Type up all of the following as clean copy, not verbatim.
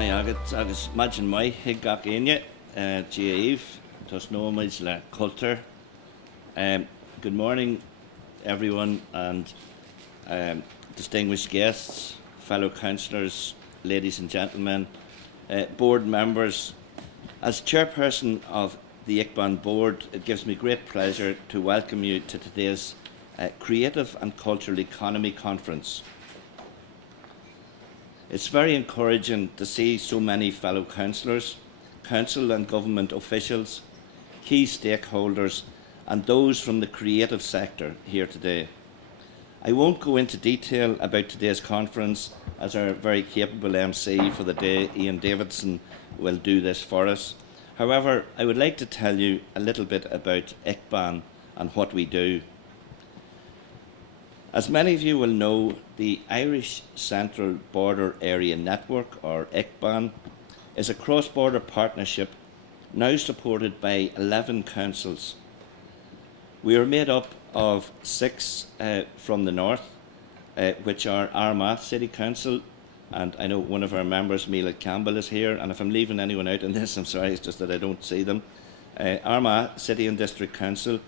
mai agat agus maidin mai hiag gach aine Díomh tus nóid le Cllr. Good morning, everyone, and distinguished guests, fellow councillors, ladies and gentlemen, board members. As chairperson of the ICBAN board, it gives me great pleasure to welcome you to today's Creative and Cultural Economy Conference. It's very encouraging to see so many fellow councillors, council and government officials, key stakeholders and those from the creative sector here today. I won't go into detail about today's conference as our very capable MC for the day, Ian Davidson, will do this for us. However, I would like to tell you a little bit about ICBAN and what we do. As many of you will know, the Irish Central Border Area Network, or ICBAN, is a cross-border partnership now supported by 11 councils. We are made up of 6 from the north, which are Armagh City Council, and I know one of our members, Mila Campbell, is here, and if I'm leaving anyone out in this, I'm sorry, it's just that I don't see them. Armagh City and District Council,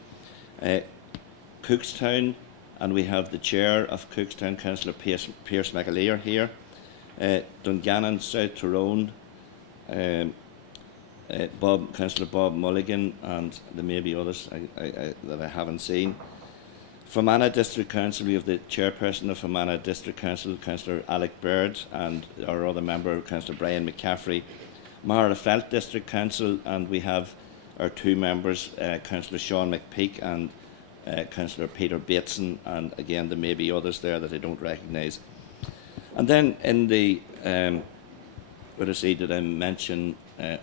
Cookstown, and we have the chair of Cookstown, Councillor Pierce McAleer here, Dungannon, South Tyrone, Councillor Bob Mulligan, and there may be others that I haven't seen. Fermanagh District Council, we have the chairperson of Fermanagh District Council, Councillor Alec Baird, and our other member, Councillor Brian McCaffrey. Magherafelt District Council, and we have our 2 members, Councillor Sean McPeak and Councillor Peter Bateson, and again there may be others there that I don't recognise. And then in the, did I mention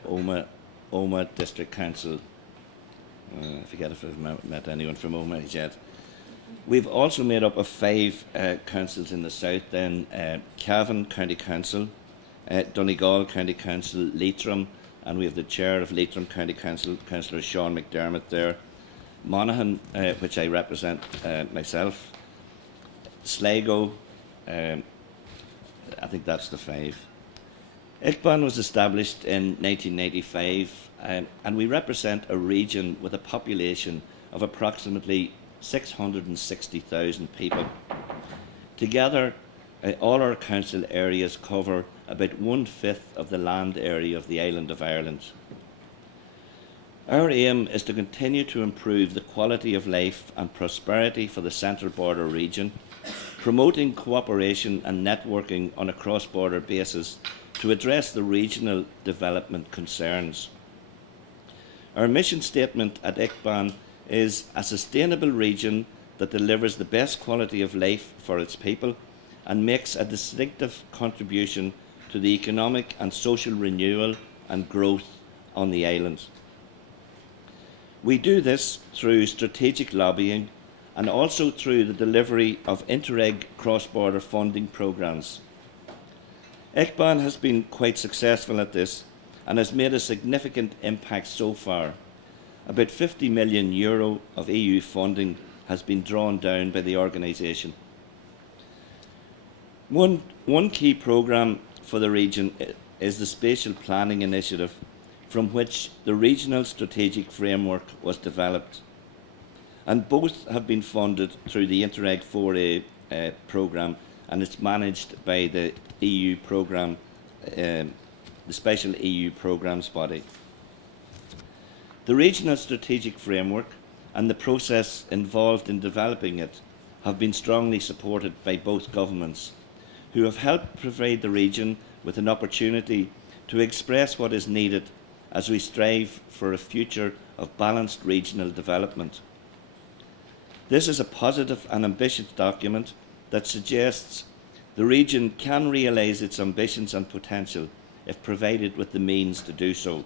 Omagh District Council? I forget if I've met anyone from Omagh yet. We've also made up of 5 councils in the south, then Cavan County Council, Donegal County Council, Leitrim, and we have the chair of Leitrim County Council, Councillor Sean McDermott there, Monaghan, which I represent myself, Sligo, I think that's the 5. ICBAN was established in 1995, and we represent a region with a population of approximately 660,000 people. Together, all our council areas cover about 1/5 of the land area of the island of Ireland. Our aim is to continue to improve the quality of life and prosperity for the Central Border region, promoting cooperation and networking on a cross-border basis to address the regional development concerns. Our mission statement at ICBAN is a sustainable region that delivers the best quality of life for its people and makes a distinctive contribution to the economic and social renewal and growth on the island. We do this through strategic lobbying and also through the delivery of Interreg cross-border funding programmes. ICBAN has been quite successful at this and has made a significant impact so far. About €50 million of EU funding has been drawn down by the organisation. One key programme for the region is the Spatial Planning Initiative, from which the Regional Strategic Framework was developed. And both have been funded through the Interreg 4A programme, and it's managed by the EU programme, the Special EU Programmes Body. The Regional Strategic Framework and the process involved in developing it have been strongly supported by both governments, who have helped provide the region with an opportunity to express what is needed as we strive for a future of balanced regional development. This is a positive and ambitious document that suggests the region can realise its ambitions and potential if provided with the means to do so.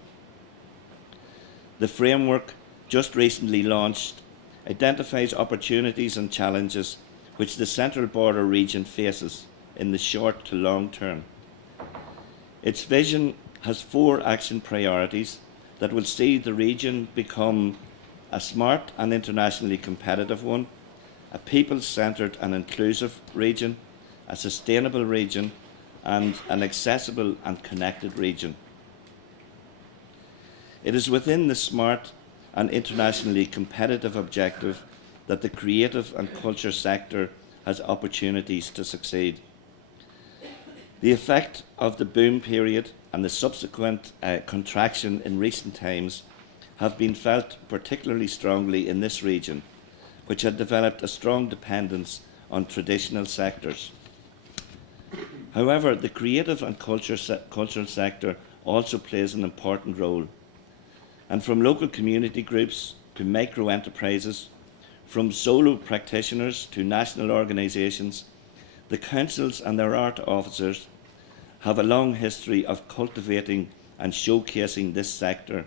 The framework, just recently launched, identifies opportunities and challenges which the Central Border region faces in the short to long term. Its vision has 4 action priorities that will see the region become a smart and internationally competitive one, a people-centred and inclusive region, a sustainable region, and an accessible and connected region. It is within the smart and internationally competitive objective that the creative and culture sector has opportunities to succeed. The effect of the boom period and the subsequent contraction in recent times have been felt particularly strongly in this region, which had developed a strong dependence on traditional sectors. However, the creative and cultural sector also plays an important role, and from local community groups to micro enterprises, from solo practitioners to national organisations, the councils and their art officers have a long history of cultivating and showcasing this sector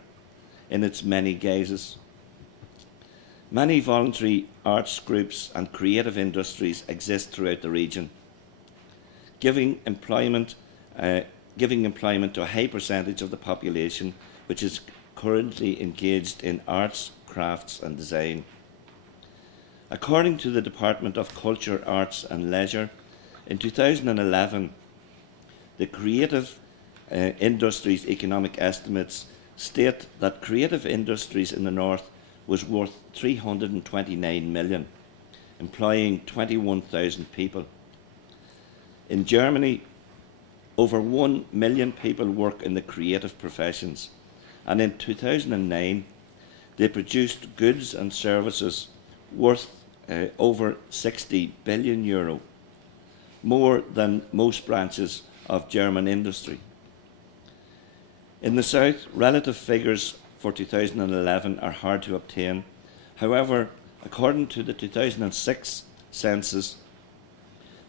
in its many guises. Many voluntary arts groups and creative industries exist throughout the region, giving employment to a high percentage of the population which is currently engaged in arts, crafts and design. According to the Department of Culture, Arts and Leisure, in 2011, the creative industries economic estimates state that creative industries in the north was worth 329 million, employing 21,000 people. In Germany, over 1 million people work in the creative professions, and in 2009 they produced goods and services worth over 60 billion euro, more than most branches of German industry. In the south, relative figures for 2011 are hard to obtain. However, according to the 2006 census,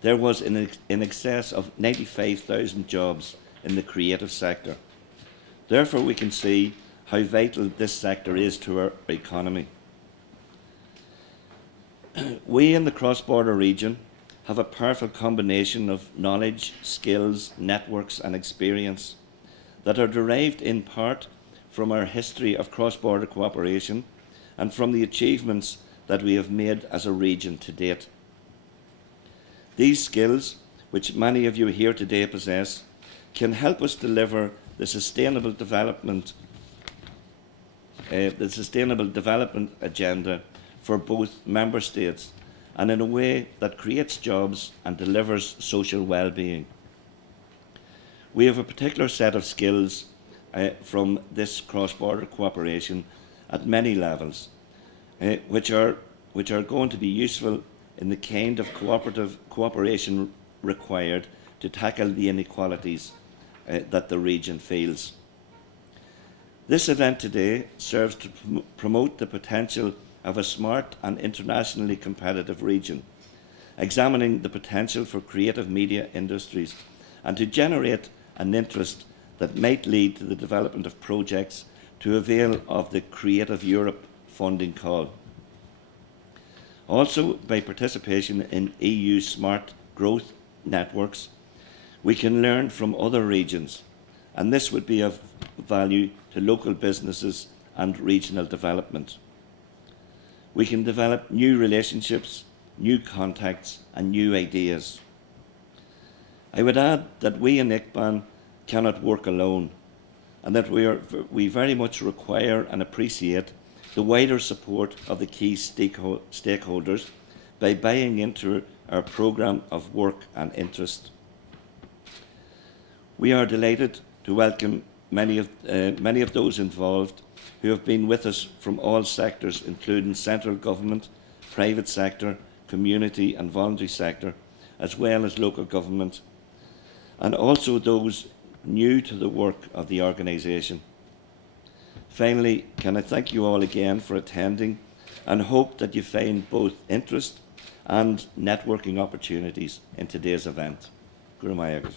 there was in excess of 95,000 jobs in the creative sector. Therefore, we can see how vital this sector is to our economy. We in the cross-border region have a powerful combination of knowledge, skills, networks and experience that are derived in part from our history of cross-border cooperation and from the achievements that we have made as a region to date. These skills, which many of you here today possess, can help us deliver the sustainable development agenda for both member states, and in a way that creates jobs and delivers social well-being. We have a particular set of skills from this cross-border cooperation at many levels, which are going to be useful in the kind of cooperation required to tackle the inequalities that the region feels. This event today serves to promote the potential of a smart and internationally competitive region, examining the potential for creative media industries and to generate an interest that might lead to the development of projects to avail of the Creative Europe funding call. Also, by participation in EU smart growth networks, we can learn from other regions, and this would be of value to local businesses and regional development. We can develop new relationships, new contacts and new ideas. I would add that we in ICBAN cannot work alone, and that we very much require and appreciate the wider support of the key stakeholders by buying into our programme of work and interest. We are delighted to welcome many of those involved who have been with us from all sectors, including central government, private sector, community and voluntary sector, as well as local government, and also those new to the work of the organisation. Finally, can I thank you all again for attending and hope that you find both interest and networking opportunities in today's event. Gurumaiagat.